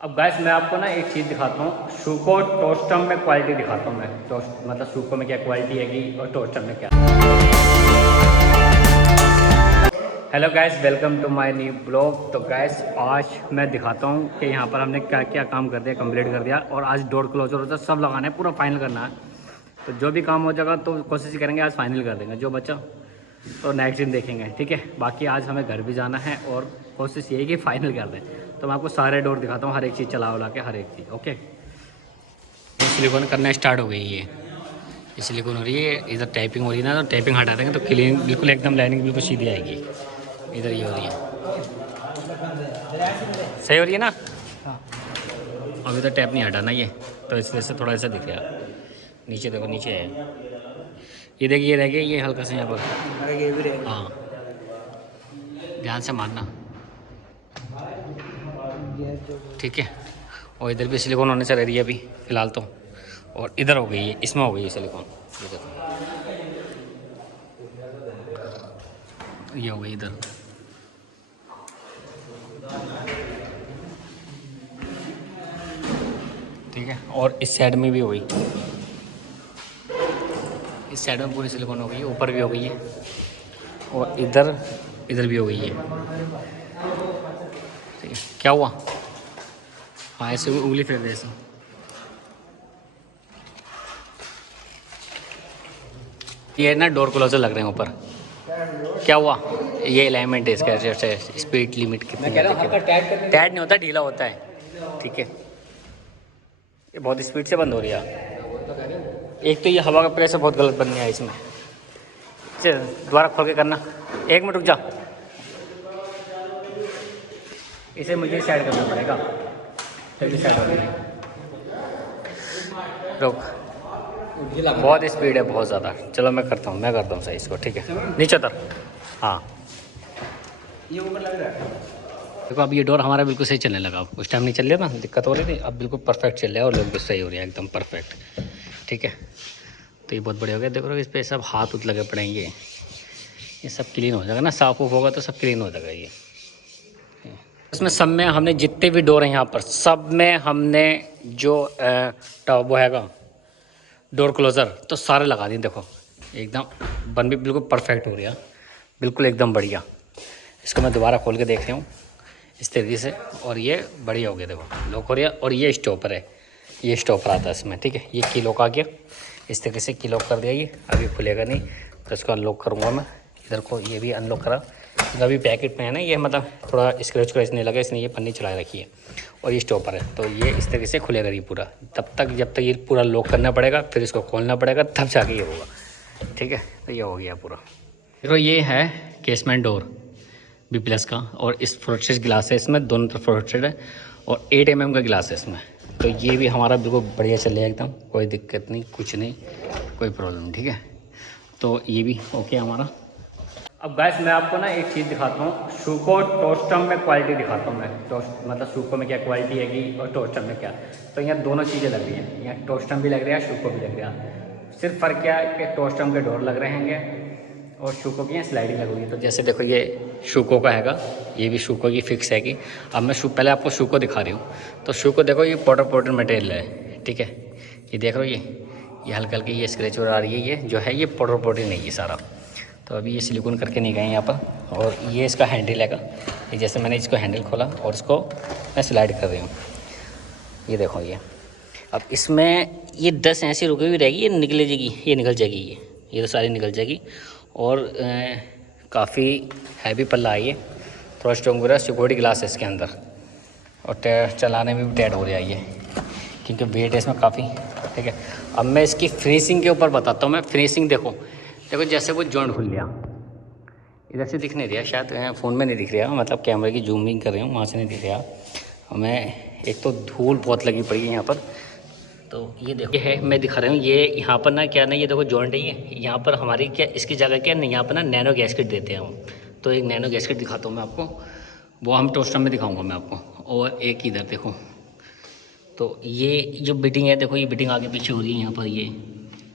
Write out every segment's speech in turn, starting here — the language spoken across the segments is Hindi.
अब गैस मैं आपको ना एक चीज़ दिखाता हूँ। शूको टोस्टम में क्वालिटी दिखाता हूँ मैं। टोस्ट मतलब शूको में क्या क्वालिटी हैगी और टोस्टम में क्या। Hello guys, welcome to my new blog. तो गैस आज मैं दिखाता हूँ कि यहाँ पर हमने क्या क्या काम कर दिया, कंप्लीट कर दिया। और आज डोर क्लोजर होता सब लगाना है, पूरा फाइनल करना है। तो जो भी काम हो जाएगा तो कोशिश करेंगे आज फाइनल कर देंगे। जो बचा तो नेक्स्ट दिन देखेंगे, ठीक है। बाकी आज हमें घर भी जाना है और कोशिश यही कि फ़ाइनल कर दें। तो मैं आपको सारे डोर दिखाता हूँ, हर एक चीज़ चला उला के, हर एक चीज़। ओके, सिलिकॉन करना स्टार्ट हो गई है। ये सिलिकॉन हो रही है, इधर टाइपिंग हो रही है ना, तो टाइपिंग हटा देंगे तो क्लीन बिल्कुल एकदम लाइनिंग बिल्कुल सीधी आएगी। इधर ये हो रही है, सही हो रही है ना। अभी तो टैप नहीं हटाना ये, तो इस वजह से थोड़ा ऐसा दिख रहा है। नीचे देखो, नीचे है ये, देखिए ये रह गया ये हल्का सा यहाँ पर। हाँ, ध्यान से मारना, ठीक है। और इधर भी सिलिकॉन होने से रह रही है अभी फ़िलहाल तो। और इधर हो गई है, इसमें हो गई है सिलिकॉन। ये देखो, ये हो गई इधर, ठीक है। और इस साइड में भी हो गई, इस साइड में पूरी सिलिकॉन हो गई है, ऊपर भी हो गई है। और इधर इधर भी हो गई है, ठीक है। क्या हुआ? हाँ, ऐसे उंगली फेर दे ऐसे। ये ना डोर क्लोजर लग रहे हैं ऊपर। क्या हुआ? ये अलाइनमेंट है इसका, जैसे स्पीड लिमिट कितनी है। टाइट नहीं होता, ढीला होता है, ठीक है। ये बहुत स्पीड से बंद हो रही है। एक तो ये हवा का प्रेशर बहुत गलत बन गया है इसमें। चल दोबारा खोल के करना, 1 मिनट रुक जा। इसे मुझे साइड करना पड़ेगा, तभी साइड हो रही है। रुक, बहुत स्पीड है, बहुत ज़्यादा। चलो मैं करता हूँ सही इसको, ठीक है। नीचे उतर। हाँ, ये ऊपर लग रहा है। देखो अब ये डोर हमारा बिल्कुल सही चलने लगा। उस टाइम नहीं चल रहा था, दिक्कत हो रही थी। अब बिल्कुल परफेक्ट चल रहा है और लोग भी सही हो रही है, एकदम परफेक्ट, ठीक है। तो ये बहुत बढ़िया हो गया। देखो इस पर सब हाथ उत लगे पड़ेंगे, ये सब क्लीन हो जाएगा ना, साफ उफ होगा तो सब क्लीन हो जाएगा ये। इसमें सब में हमने जितने भी डोर हैं यहाँ पर, सब में हमने जो वो हैगा डोर क्लोज़र, तो सारे लगा दिए। देखो एकदम बन भी बिल्कुल परफेक्ट हो रही है, बिल्कुल एकदम बढ़िया। इसको मैं दोबारा खोल के देख रही हूँ इस तरीके से, और ये बढ़िया हो गया। देखो लॉक हो रहा है। और ये स्टॉपर है, ये स्टॉपर आता है इसमें, ठीक है। ये की लॉक आ गया, इस तरीके से की लॉक कर दिया। ये अभी खुलेगा नहीं, तो इसको अनलॉक करूँगा मैं। इधर को ये भी अनलॉक करा। अभी पैकेट में है ना ये, मतलब थोड़ा स्क्रैच क्रैच नहीं लगा, इसने ये पन्नी चला रखी है। और ये स्टॉपर है, तो ये इस तरीके से खुलेगा ये पूरा। तब तक जब तक ये पूरा लॉक करना पड़ेगा, फिर इसको खोलना पड़ेगा, तब जाके ये होगा, ठीक है। तो ये हो गया पूरा। देखो ये है केसमेंट डोर B+ का, और इस फ्रोस्टेड ग्लास है इसमें, दोनों तरफ फ्रोस्टेड है। और 8 mm का ग्लास है इसमें। तो ये भी हमारा बिल्कुल बढ़िया चल रहा है एकदम, कोई दिक्कत नहीं, कुछ नहीं, कोई प्रॉब्लम, ठीक है। तो ये भी ओके हमारा। अब गैस मैं आपको ना एक चीज़ दिखाता हूँ। शूको टोस्टम में क्वालिटी दिखाता हूँ मैं। टोस्ट मतलब शूको में क्या क्वालिटी हैगी और टोस्टम में क्या। तो यहाँ दोनों चीज़ें लग रही हैं, यहाँ टोस्टम भी लग रहा है, शूको भी लग रहा है। सिर्फ फ़र्क क्या है कि टोस्टम के डोर लग रहे हैं और शूको की यहाँ स्लाइडिंग लगी हुई है। तो जैसे देखो ये शूको का हैगा, ये भी शूको की फिक्स है कि। अब मैं पहले आपको शूको दिखा रही हूँ। तो शूको देखो ये पाउडर कोटेड मटेरियल है, ठीक है। ये देख रहे हो, ये हल्का हल्की ये स्क्रैच आ रही है, ये जो है ये पाउडर कोटेड नहीं है सारा। तो अभी ये सिलिकॉन करके नहीं गए यहाँ पर। और ये इसका हैंडल हैगा, ये जैसे मैंने इसको हैंडल खोला और इसको मैं स्लाइड कर रही हूँ, ये देखो ये। अब इसमें ये 10 ऐसी रुकी हुई रहेगी, ये निकल जाएगी, ये निकल जाएगी, ये तो सारी निकल जाएगी। और काफ़ी हैवी पल्ला है ये, थोड़ा स्ट्रॉन्ग हो रहा है। सिक्योरिटी ग्लास है इसके अंदर, और चलाने में भी टाइट हो रहा है ये, क्योंकि वेट है इसमें काफ़ी, ठीक है। अब मैं इसकी फिनिशिंग के ऊपर बताता हूँ मैं। फिनिशिंग देखो, देखो जैसे वो जॉइंट खुल गया, इधर से दिख नहीं रहा, शायद फ़ोन में नहीं दिख रहा, मतलब कैमरे की जूमिंग कर रही हूँ, वहाँ से नहीं दिख रहा हमें। एक तो धूल बहुत लगी पड़ी है यहाँ पर। तो ये देखो, ये है, मैं दिखा रहा हूँ ये यहाँ पर ना, क्या ना, ये देखो जॉइंट है ये। यहाँ पर हमारी क्या इसकी जगह क्या नहीं, यहाँ पर ना नैनो गैस्केट देते हैं हम। तो एक नैनो गैस्केट दिखाता हूँ मैं आपको, वो हम टोस्टर में दिखाऊँगा मैं आपको। और एक इधर देखो, तो ये जो बिटिंग है देखो, ये बिटिंग आगे पीछे हो रही है यहाँ पर ये,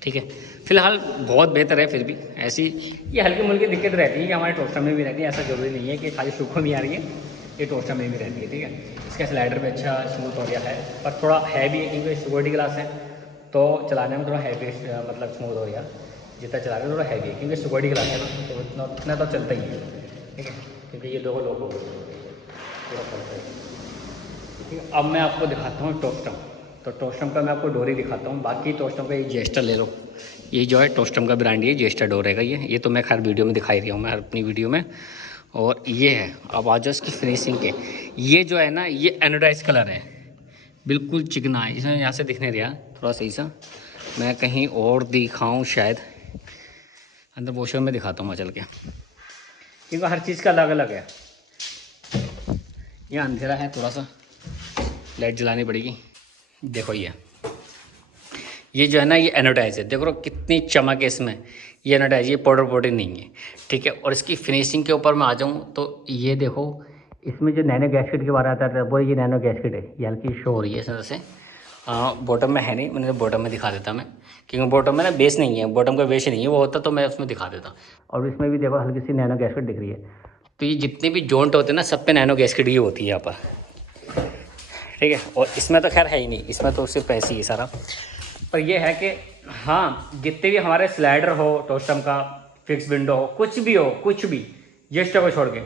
ठीक है। फिलहाल बहुत बेहतर है, फिर भी ऐसी ये हल्की मुल्की दिक्कत रहती है कि हमारे टोस्टर में भी रहती है। ऐसा ज़रूरी नहीं है कि खाली सूखों में आ रही है, ये टोस्टर में भी रहती है, ठीक है। इसका स्लाइडर भी अच्छा स्मूथ हो गया है, पर थोड़ा हैवी है क्योंकि सिक्योरिटी ग्लास है, तो चलाने में थोड़ा हैवी मतलब स्मूथ हो गया। जितना चला रहे थोड़ा हैवी है क्योंकि सिक्योरिटी ग्लास है ना, तो उतना तो चलता ही है, ठीक है। क्योंकि ये दो लोग हो गए पूरा चलता है, ठीक है। अब मैं आपको दिखाता हूँ टोस्टम। तो टोस्टम का मैं आपको डोर ही दिखाता हूँ। बाकी टोस्टम का ये जेस्टर ले लो, ये जो है टोस्टम का ब्रांड, ये जेस्टर डोर है ये तो मैं खैर वीडियो में दिखाई रही हूँ मैं अपनी वीडियो में। और ये है, अब आ जाओ इसकी फिनिशिंग के। ये जो है ना, ये एनोडाइज कलर है, बिल्कुल चिकना है, इसमें यहाँ से दिखने दिया थोड़ा सही सा, मैं कहीं और दिखाऊँ शायद, अंदर वॉशर में दिखाता हूँ मैं चल के, क्योंकि हर चीज़ का अलग अलग है। ये अंधेरा है थोड़ा सा, लाइट जलानी पड़ेगी। देखो ये जो है ना, ये एनोडाइज है, देखो कितनी चमक है इसमें। ये एनोडाइज, ये पाउडर बॉडी नहीं है, ठीक है। और इसकी फिनिशिंग के ऊपर मैं आ जाऊँ तो ये देखो, इसमें जो नैनो गैस्केट के बारे आता है वो ये नैनो गैस्केट है, ये हल्की शो हो रही है इस तरह से। बॉटम में है नहीं, मैंने बॉटम में दिखा देता मैं, क्योंकि बॉटम में ना बेस नहीं है, बॉटम का बेस नहीं है, वो होता तो मैं उसमें दिखा देता। और इसमें भी देखो हल्की सी नैनो गैस्केट दिख रही है। तो ये जितने भी जॉइंट होते हैं ना, सब पे नैनो गैस्केट ही होती है यहाँ पर, ठीक है। और इसमें तो खैर है ही नहीं, इसमें तो सिर्फ ऐसी ही सारा। पर यह है कि हाँ, जितने भी हमारे स्लाइडर हो, टोस्टम का फिक्स विंडो हो, कुछ भी जेस्टर को छोड़ के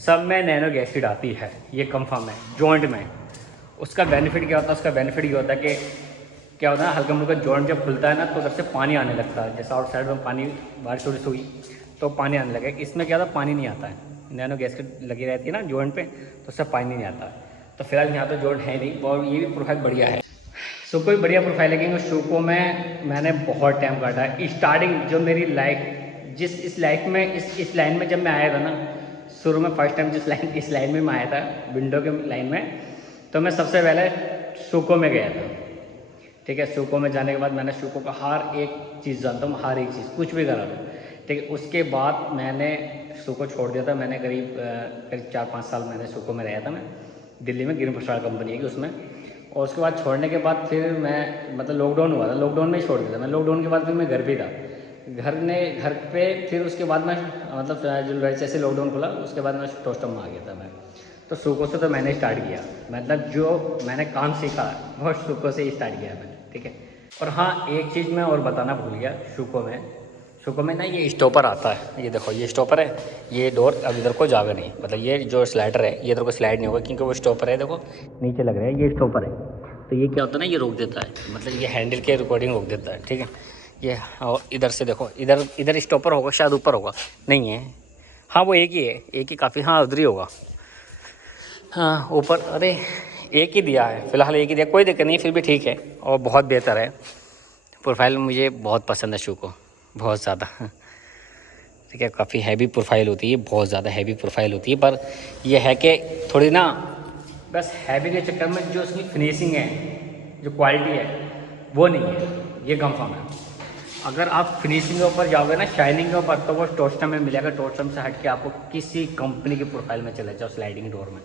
सब में नैनो गैस्केट आती है, ये कंफर्म है। जॉइंट में उसका बेनिफिट क्या होता है? उसका बेनिफिट ये होता है कि क्या होता है, हल्का मुल्का जॉइंट जब खुलता है ना, तो उधर से पानी आने लगता है। जैसे आउटसाइड में पानी, बारिश वारिश हुई तो पानी आने लगे, इसमें क्या होता है, पानी नहीं आता है। नैनो गैस्केट लगी रहती है ना जॉइंट पे, तो उससे पानी नहीं आता है। तो फिलहाल यहाँ तो जॉइंट है नहीं, और ये भी प्रोफाइल बढ़िया है। सो कोई बढ़िया प्रोफाइल है, क्योंकि शूको में मैंने बहुत टाइम काटा है। स्टार्टिंग जो मेरी लाइफ, इस लाइफ में इस लाइन में जब मैं आया था ना, शुरू में फर्स्ट टाइम इस लाइन में मैं आया था, विंडो के लाइन में, तो मैं सबसे पहले शूको में गया था, ठीक है। शूको में जाने के बाद मैंने शूको का हर एक चीज़ जानता हूँ, हर एक चीज़, कुछ भी करा लो, ठीक है। उसके बाद मैंने शूको छोड़ दिया था। मैंने करीब 4-5 साल मैंने शूको में रहा था मैं, दिल्ली में, गिर प्रसाद कंपनी है उसमें। और उसके बाद छोड़ने के बाद फिर मैं, मतलब लॉकडाउन हुआ था, लॉकडाउन में ही छोड़ दिया था मैं। लॉकडाउन के बाद फिर मैं घर पे था, घर पे फिर उसके बाद मैं, मतलब जो जैसे लॉकडाउन खुला उसके बाद मैं टोस्टम में आ गया था मैं। तो शूको से तो मैंने स्टार्ट किया, मतलब जो मैंने काम सीखा वो शूको से ही स्टार्ट किया मैंने, ठीक है। और हाँ, एक चीज़ मैं और बताना भूल गया, शूको में ना ये स्टॉपर आता है, ये देखो ये स्टॉपर है, ये डोर अब इधर को जाएगा नहीं, मतलब ये जो स्लाइडर है ये इधर को स्लाइड नहीं होगा, क्योंकि वो स्टॉपर है, देखो नीचे लग रहा है, ये स्टॉपर है। तो ये क्या होता है ना, ये रोक देता है, मतलब ये हैंडल के रिकॉर्डिंग रोक देता है, ठीक है। ये, और इधर से देखो, इधर स्टॉपर होगा, शायद ऊपर होगा, नहीं है, हाँ वो एक ही है, एक ही काफ़ी, हाँ उधर ही होगा, हाँ ऊपर, अरे एक ही दिया है फ़िलहाल, एक ही दिया, कोई दिक्कत नहीं, फिर भी ठीक है और बहुत बेहतर है। प्रोफाइल मुझे बहुत पसंद है शूको, बहुत ज़्यादा, ठीक है। काफ़ी हैवी प्रोफाइल होती है, बहुत ज़्यादा हैवी प्रोफाइल होती है, पर यह है कि थोड़ी ना, बस हैवी के चक्कर में जो उसकी फिनिशिंग है, जो क्वालिटी है वो नहीं है, ये कंफर्म है। अगर आप फिनिशिंग के ऊपर जाओगे ना, शाइनिंग के ऊपर, तो वो टोस्टम में मिलेगा। टोस्टम से हट के आपको किसी कंपनी की प्रोफाइल में चले जाओ, स्लाइडिंग डोर में,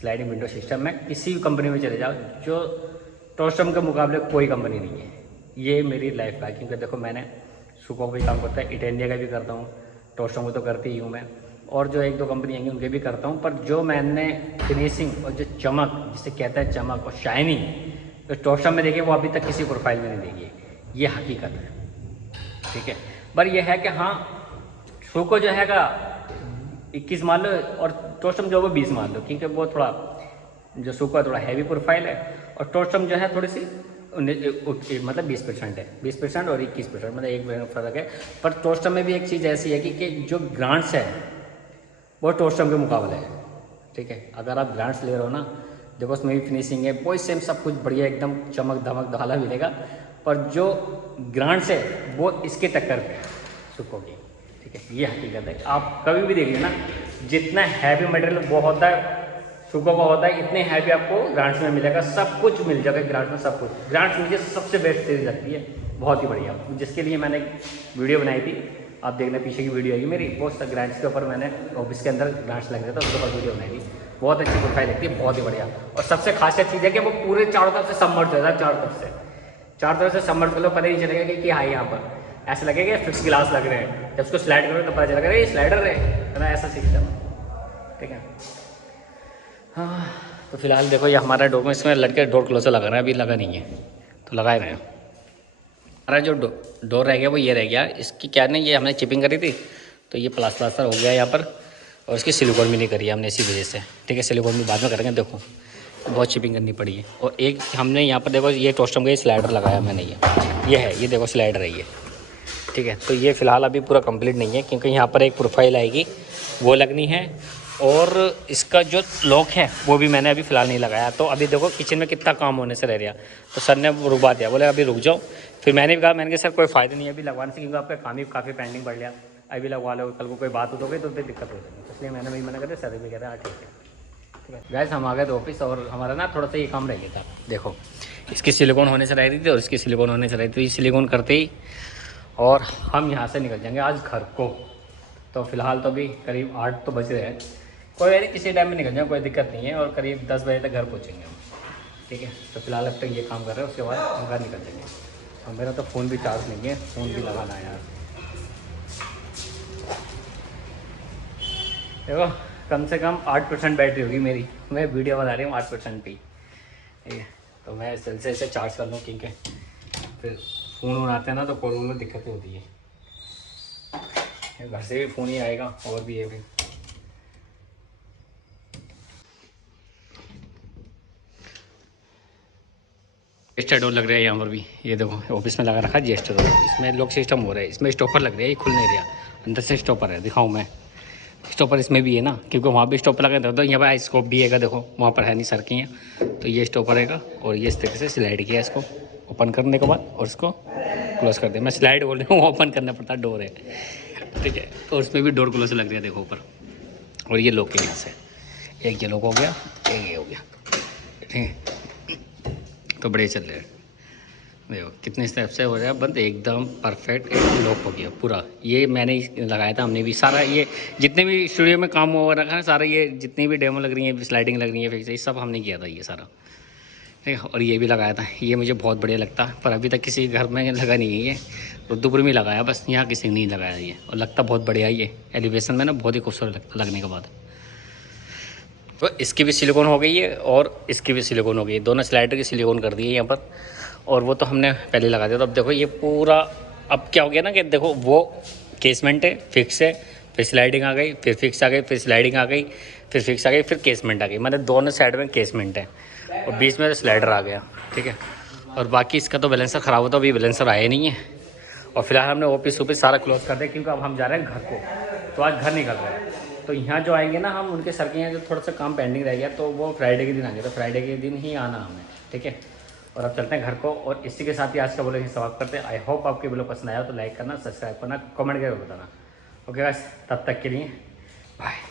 स्लाइडिंग विंडो सिस्टम में किसी भी कंपनी में चले जाओ, जो टोस्टम के मुकाबले कोई कंपनी नहीं है। ये मेरी लाइफ का है, क्योंकि देखो मैंने शूको का भी काम करता है, इटालिया का भी करता हूँ, टोस्टम को तो करती ही हूँ मैं, और जो 1-2 कंपनी आएंगी उनके भी करता हूँ। पर जो मैंने फिनिशिंग और जो चमक, जिसे कहता है चमक और शाइनिंग, तो टोस्टम में देखिए वो अभी तक किसी प्रोफाइल में नहीं देखी है, ये हकीकत है, ठीक है। पर यह है कि हाँ, शूको जो है का 21 मान लो, और टोस्टम जो है वो 20 मान लो, क्योंकि वो थोड़ा, जो शूको थोड़ा हैवी प्रोफाइल है, और टोस्टम जो है थोड़ी सी मतलब 20% है, 20% और 21%, मतलब एक फ़र्क है। पर टोस्टम में भी एक चीज़ ऐसी है कि जो ग्रांट्स है वो टोस्टम के मुकाबले है, ठीक है। अगर आप ग्रांट्स ले रहे हो ना, देखो उसमें भी फिनिशिंग है, वो सेम सब कुछ बढ़िया, एकदम चमक धमक धाला मिलेगा। पर जो ग्रांट्स है वो इसके टक्कर पे है शूको की, ठीक है, ये हकीकत है। आप कभी भी देखिए ना, जितना हैवी मटेरियल वो होता है शूको का होता है, इतने हैवी आपको ग्रांट्स में मिलेगा, सब कुछ मिल जाएगा ग्रांट्स में, सब कुछ। ग्रांट्स मुझे सबसे बेस्ट सीरीज लगती है, बहुत ही बढ़िया, जिसके लिए मैंने वीडियो बनाई थी, आप देखना पीछे की वीडियो आएगी मेरी, बहुत सा ग्रांट्स के ऊपर मैंने ऑफिस के अंदर ग्रांट्स लग रहे थे, उसके ऊपर वीडियो बनाई थी, बहुत अच्छी प्रोफाइल लगती है, बहुत ही बढ़िया। और सबसे खासियत चीज़ है कि वो पूरे चारों तरफ से सबमर्ज होता है, चारों तरफ से सबमर्ज कर लो, पता ही नहीं चलेगा कि हाँ यहाँ पर, ऐसा लगेगा फिक्स गिलास लग रहे हैं, जब उसको स्लाइड करो तो पता चलेगा ये स्लाइडर है, ऐसा सिस्टम, ठीक है। हाँ, तो फिलहाल देखो ये हमारा डोर में इसमें लटके डोर क्लोजर लगा रहा है, अभी लगा नहीं है तो लगाए रहे हैं। हमारा जो डोर रह गया वो ये रह गया, इसकी क्या नहीं, ये हमने चिपिंग करी थी तो ये प्लास्टर हो गया यहाँ पर, और इसकी सिलिकॉन भी नहीं करी है हमने इसी वजह से। ठीक है, सिलिकॉन भी बाद में करेंगे। देखो बहुत चिपिंग करनी पड़ी है। और एक हमने यहाँ पर देखो ये टोस्टम का स्लाइडर लगाया मैंने, ये है, ये देखो स्लाइडर है ये। ठीक है, तो ये फ़िलहाल अभी पूरा कंप्लीट नहीं है क्योंकि यहाँ पर एक प्रोफाइल आएगी वो लगनी है, और इसका जो लॉक है वो भी मैंने अभी फ़िलहाल नहीं लगाया। तो अभी देखो किचन में कितना काम होने से रह गया, तो सर ने रुकवा दिया, बोले अभी रुक जाओ। फिर मैंने भी कहा, मैंने कहा सर कोई फ़ायदा नहीं है अभी लगवाने से, क्योंकि आपका काम ही काफ़ी पेंडिंग बढ़ गया, अभी लगवा लो, कल को कोई बात हो गई तो फिर दिक्कत हो जाएगी। इसलिए मैंने वही मना कर दिया, सर भी कह रहे हैं हाँ ठीक है। गैस हम आ गए थे ऑफिस, और हमारा ना थोड़ा सा ये काम रह गया था। देखो इसकी सिलिकॉन होने से रह रही थी और इसकी सिलिकॉन होने से रह रही थी, सिलिकॉन करते ही और हम यहाँ से निकल जाएंगे आज घर को। तो फिलहाल तो अभी करीब 8 तो बज रहे हैं, कोई नहीं किसी टाइम में निकल जाए, कोई दिक्कत नहीं है, और करीब 10 बजे तक घर पहुँचेंगे हम। ठीक है, तो फिलहाल अब तक ये काम कर रहे हैं, उसके बाद हम घर निकल जाएंगे। और मेरा तो फ़ोन भी चार्ज नहीं है, फ़ोन भी लगाना है यार। देखो कम से कम 8% बैटरी होगी मेरी, मैं वीडियो बना रही हूँ 8% की। ठीक है, तो मैं जल्द से चार्ज कर लूँ क्योंकि फिर फ़ोन वोन आते हैं ना तो कॉल में दिक्कतें होती है। घर से भी फ़ोन ही आएगा और भी है फिर। जीएसटी डोर लग रहा है यहाँ पर भी, ये देखो ऑफिस में लगा रखा है जीएसटी डोर। इसमें लॉक सिस्टम हो रहा है, इसमें स्टॉपर लग रहा है, ये खुल नहीं रहा, अंदर से स्टॉपर है, दिखाऊँ मैं। स्टॉपर इसमें भी है ना, क्योंकि वहाँ भी स्टॉपर लगा था, तो यहाँ पर स्कोप भी है, देखो वहाँ पर है नहीं सर की है, तो ये स्टॉपर है। और ये इस तरीके से स्लाइड किया इसको ओपन करने के बाद, और इसको क्लोज कर दिया। मैं स्लाइड बोल रही हूँ, ओपन करना पड़ता है, डोर है। ठीक है, और उसमें भी डोर क्लोज लग रही है देखो ऊपर, और ये लॉक है यहाँ से, एक ये लॉक हो गया, एक ये हो गया। ठीक है, तो बड़े चल रहे हैं। देखो कितने स्टेप से हो रहा है बंद, एकदम परफेक्ट लॉक हो गया पूरा। ये मैंने लगाया था, हमने भी सारा, ये जितने भी स्टूडियो में काम हो रखा है सारा, ये जितनी भी डेमो लग रही है, स्लाइडिंग लग रही है, फिक्स, ये सब हमने किया था ये सारा। ठीक है, और ये भी लगाया था, ये मुझे बहुत बढ़िया लगता है, पर अभी तक किसी घर में लगा नहीं है। ये रुद्रपुर में लगाया बस, यहाँ किसी ने नहीं लगाया ये, और लगता बहुत बढ़िया ये एलिवेशन में ना, बहुत ही खूबसूरत लगता लगने के बाद। तो इसकी भी सिलिकॉन हो गई है और इसकी भी सिलिकॉन हो गई है, दोनों स्लाइडर की सिलिकॉन कर दी है यहाँ पर, और वो तो हमने पहले लगा दिया था। अब देखो ये पूरा अब क्या हो गया ना कि देखो वो केसमेंट है, फिक्स है, फिर स्लाइडिंग आ गई, फिर फिक्स आ गई, फिर स्लाइडिंग आ गई, फिर फिक्स आ गई, फिर केसमेंट आ गई, मतलब दोनों साइड में केसमेंट है और बीच में स्लाइडर आ गया। ठीक है, और बाकी इसका तो बैलेंसर ख़राब होता, अभी बैलेंसर आया नहीं है। और फिलहाल हमने ऑफिस वोफिस सारा क्लोज कर दिया, क्योंकि अब हम जा रहे हैं घर को, तो आज घर निकल रहे हैं। तो यहाँ जो आएंगे ना हम, उनके सर के यहाँ जो थोड़ा सा काम पेंडिंग रह गया, तो वो फ्राइडे के दिन आएंगे, तो फ्राइडे के दिन ही आना हमें। ठीक है, और अब चलते हैं घर को, और इसी के साथ ही आज का ब्लॉग समाप्त करते हैं। आई होप आपके ब्लॉग पसंद आया तो लाइक करना, सब्सक्राइब करना, कमेंट करके बताना। ओके बस, तब तक के लिए बाय।